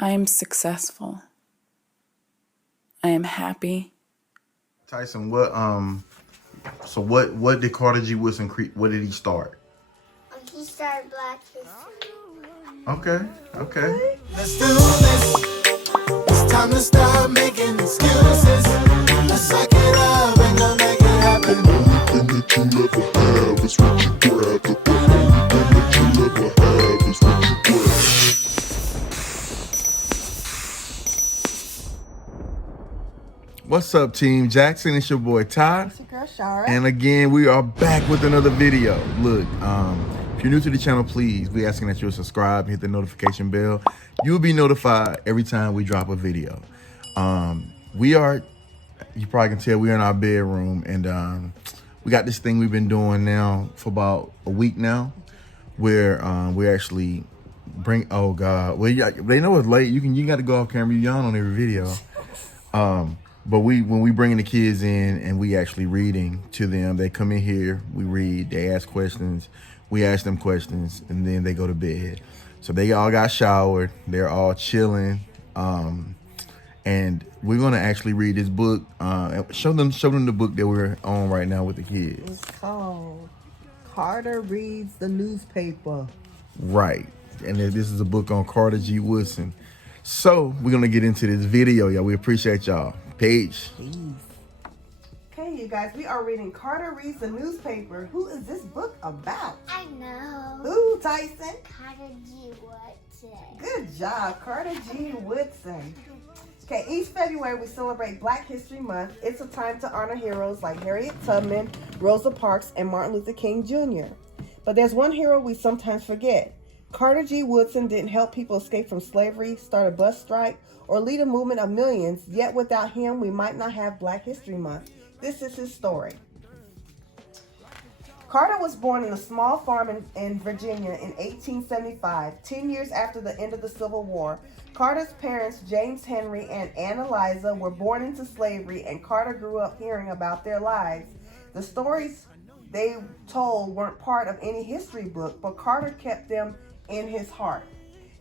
I am successful. I am happy. Tyson, what did Carter G. Woodson create? What did he start? He started Black History. Okay. Let's do this. It's time to stop making excuses. Let's suck it up and go make it happen. Only thing that you'll ever have is what you grab. The only thing that you'll ever have is what you grab. What's up, Team Jackson? It's your boy Ty. It's your girl Shara. And again, we are back with another video. Look, if you're new to the channel, please, we asking that you'll subscribe and hit the notification bell. You'll be notified every time we drop a video. You probably can tell we're in our bedroom, and we got this thing we've been doing now for about a week now, where we actually bring, oh God, well, they know it's late. You got to go off camera, you yawn on every video. But when we bringing the kids in and we actually reading to them, they come in here, we read, they ask questions, we ask them questions, and then they go to bed. So they all got showered, they're all chilling, and we're gonna actually read this book. Show them the book that we're on right now with the kids. It's called Carter Reads the Newspaper. Right, and this is a book on Carter G. Woodson. So we're gonna get into this video, y'all. We appreciate y'all. Peace. Okay, you guys, we are reading Carter Reads the Newspaper. Who is this book about? I know. Who, Tyson? Carter G. Woodson. Good job, Carter G. Woodson. Okay, each February we celebrate Black History Month. It's a time to honor heroes like Harriet Tubman, Rosa Parks, and Martin Luther King Jr. But there's one hero we sometimes forget. Carter G. Woodson didn't help people escape from slavery, start a bus strike, or lead a movement of millions, yet without him we might not have Black History Month. This is his story. Carter was born in a small farm in Virginia in 1875, 10 years after the end of the Civil War. Carter's parents, James Henry and Ann Eliza, were born into slavery, and Carter grew up hearing about their lives. The stories they told weren't part of any history book, but Carter kept them in his heart.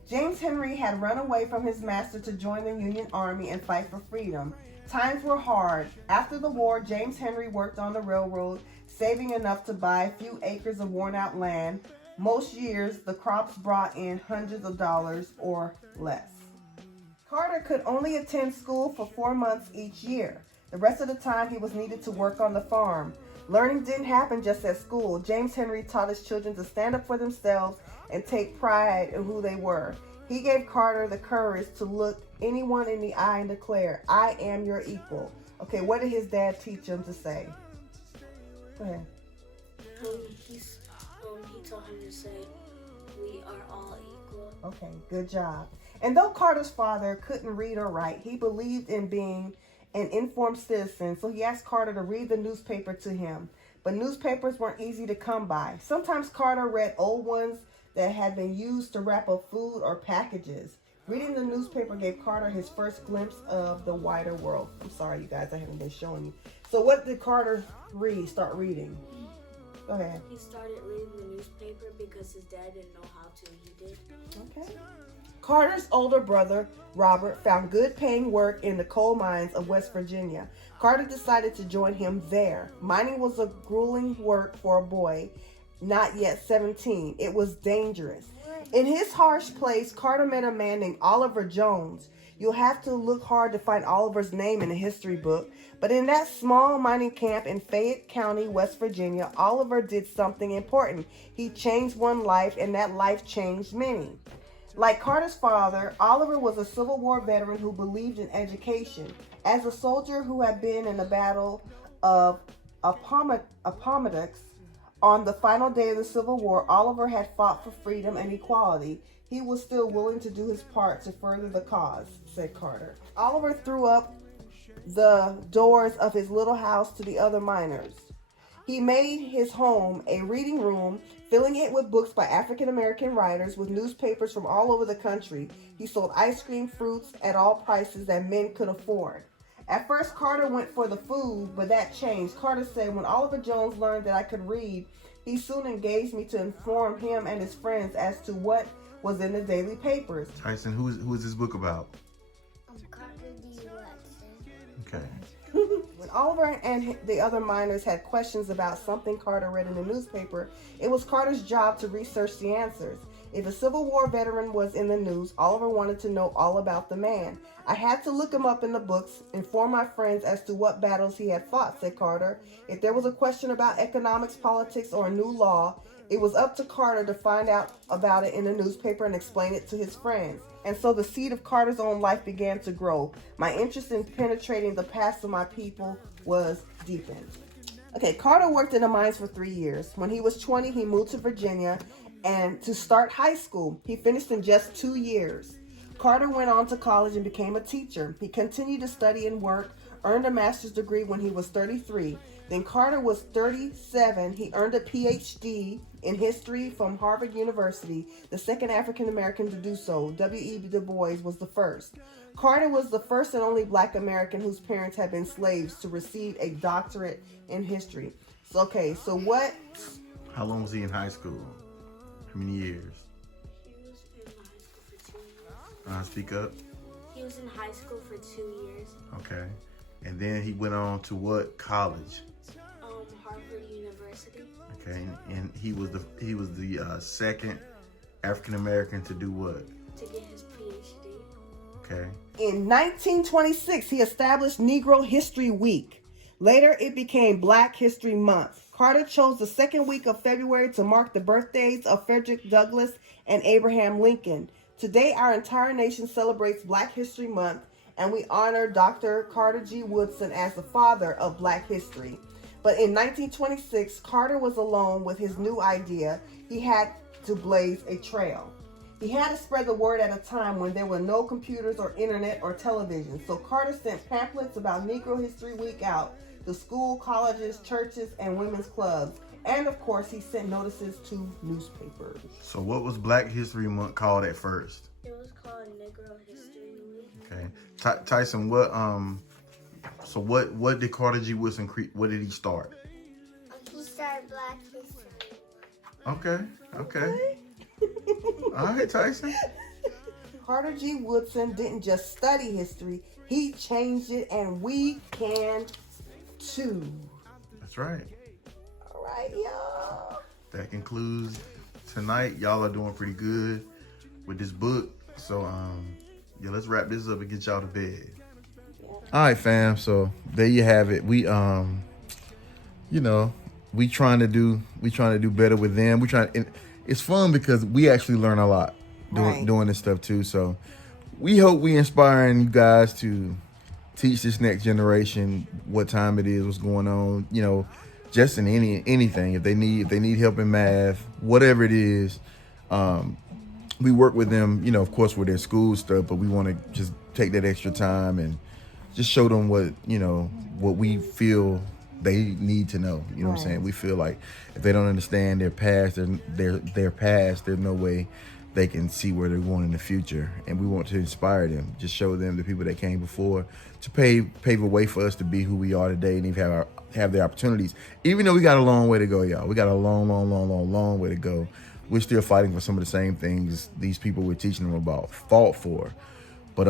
James Henry had run away from his master to join the Union Army and fight for freedom. Times were hard. After the war, James Henry worked on the railroad, saving enough to buy a few acres of worn-out land. Most years, the crops brought in hundreds of dollars or less. Carter could only attend school for 4 months each year. The rest of the time, he was needed to work on the farm. Learning didn't happen just at school. James Henry taught his children to stand up for themselves and take pride in who they were. He gave Carter the courage to look anyone in the eye and declare, "I am your equal." Okay, what did his dad teach him to say? Go ahead. He taught him to say, "We are all equal." Okay, good job. And though Carter's father couldn't read or write, he believed in being an informed citizen, so he asked Carter to read the newspaper to him. But newspapers weren't easy to come by. Sometimes Carter read old ones that had been used to wrap up food or packages. Reading the newspaper gave Carter his first glimpse of the wider world. I'm sorry, you guys, I haven't been showing you. So what did Carter start reading? Go ahead. He started reading the newspaper because his dad didn't know how to, and he did. Okay. Carter's older brother, Robert, found good paying work in the coal mines of West Virginia. Carter decided to join him there. Mining was a grueling work for a boy, not yet 17. It was dangerous. In his harsh place, Carter met a man named Oliver Jones. You'll have to look hard to find Oliver's name in a history book, but in that small mining camp in Fayette County, West Virginia, Oliver did something important. He changed one life, and that life changed many. Like Carter's father, Oliver was a Civil War veteran who believed in education. As a soldier who had been in the Battle of Appomattox on the final day of the Civil War, Oliver had fought for freedom and equality. He was still willing to do his part to further the cause, said Carter. Oliver threw up the doors of his little house to the other miners. He made his home a reading room, filling it with books by African American writers with newspapers from all over the country. He sold ice cream, fruits at all prices that men could afford. At first, Carter went for the food, but that changed. Carter said, "When Oliver Jones learned that I could read, he soon engaged me to inform him and his friends as to what was in the daily papers. Tyson, who is this book about? Carter D. Woodson. Okay. When Oliver and the other miners had questions about something Carter read in the newspaper, it was Carter's job to research the answers. If a Civil War veteran was in the news, Oliver wanted to know all about the man. I had to look him up in the books, inform my friends as to what battles he had fought, said Carter. If there was a question about economics, politics, or a new law, it was up to Carter to find out about it in the newspaper and explain it to his friends. And so the seed of Carter's own life began to grow. My interest in penetrating the past of my people was deepened. Okay, Carter worked in the mines for 3 years. When he was 20, he moved to Virginia and to start high school. He finished in just 2 years. Carter went on to college and became a teacher. He continued to study and work, earned a master's degree when he was 33. Then Carter was 37. He earned a PhD in history from Harvard University, the second African American to do so. W.E. Du Bois was the first. Carter was the first and only Black American whose parents had been slaves to receive a doctorate in history. So what? How long was he in high school? How many years? He was in high school for 2 years. Speak up. He was in high school for 2 years. Okay. And then he went on to what college? Harvard University. Okay. And he was the second African American to do what? To get his PhD. Okay. In 1926, he established Negro History Week. Later, it became Black History Month. Carter chose the second week of February to mark the birthdays of Frederick Douglass and Abraham Lincoln. Today, our entire nation celebrates Black History Month, and we honor Dr. Carter G. Woodson as the father of Black history. But in 1926, Carter was alone with his new idea. He had to blaze a trail. He had to spread the word at a time when there were no computers or internet or television. So Carter sent pamphlets about Negro History Week out to school, colleges, churches, and women's clubs. And of course, he sent notices to newspapers. So what was Black History Month called at first? It was called Negro History Week. Okay. Tyson, what did Carter G. Woodson what did he start? He started Black History. Okay. All right, Tyson. Carter G. Woodson didn't just study history, he changed it, and we can too. That's right. All right, y'all. That concludes tonight. Y'all are doing pretty good with this book. So, let's wrap this up and get y'all to bed. All right, fam. So there you have it. We trying to do better with them. And it's fun because we actually learn a lot doing this stuff too. So we hope we inspiring you guys to teach this next generation what time it is, what's going on. Just in anything. If they need help in math, whatever it is, we work with them. Of course, with their school stuff, but we want to just take that extra time and just show them what we feel they need to know. You know what I'm saying? We feel like if they don't understand their past, their past, there's no way they can see where they're going in the future. And we want to inspire them, just show them the people that came before to pave a way for us to be who we are today and even have the opportunities. Even though we got a long way to go, y'all. We got a long way to go. We're still fighting for some of the same things these people we're teaching them about fought for. But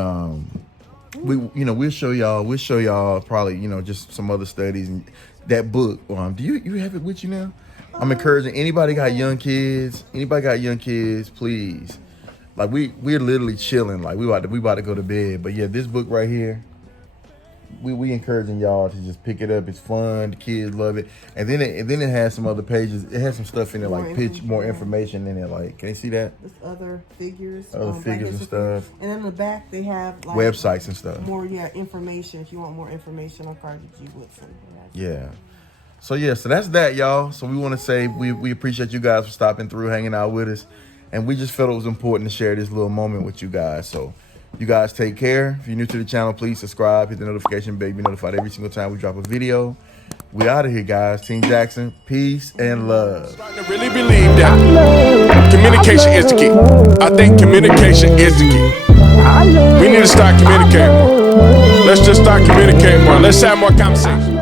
we'll show y'all probably, just some other studies and that book. Do you have it with you now? I'm encouraging anybody got young kids, please. Like we're literally chilling. Like we about to go to bed. But yeah, this book right here, we encouraging y'all to just pick it up. It's fun. The kids love it. And then it has some other pages. It has some stuff in it, like more information in it. Like, can you see that? There's other figures. And stuff. And in the back they have like websites and stuff. More information if you want more information on Carter G. Woodson. Yeah. So that's that, y'all. So we want to say we appreciate you guys for stopping through, hanging out with us. And we just felt it was important to share this little moment with you guys. So you guys take care. If you're new to the channel, please subscribe, hit the notification bell, be notified every single time we drop a video. We out of here, guys. Team Jackson, peace and love. Starting to really believe that communication is the key. I think communication is the key. We need to start communicating more. Let's just start communicating more. Let's have more conversation.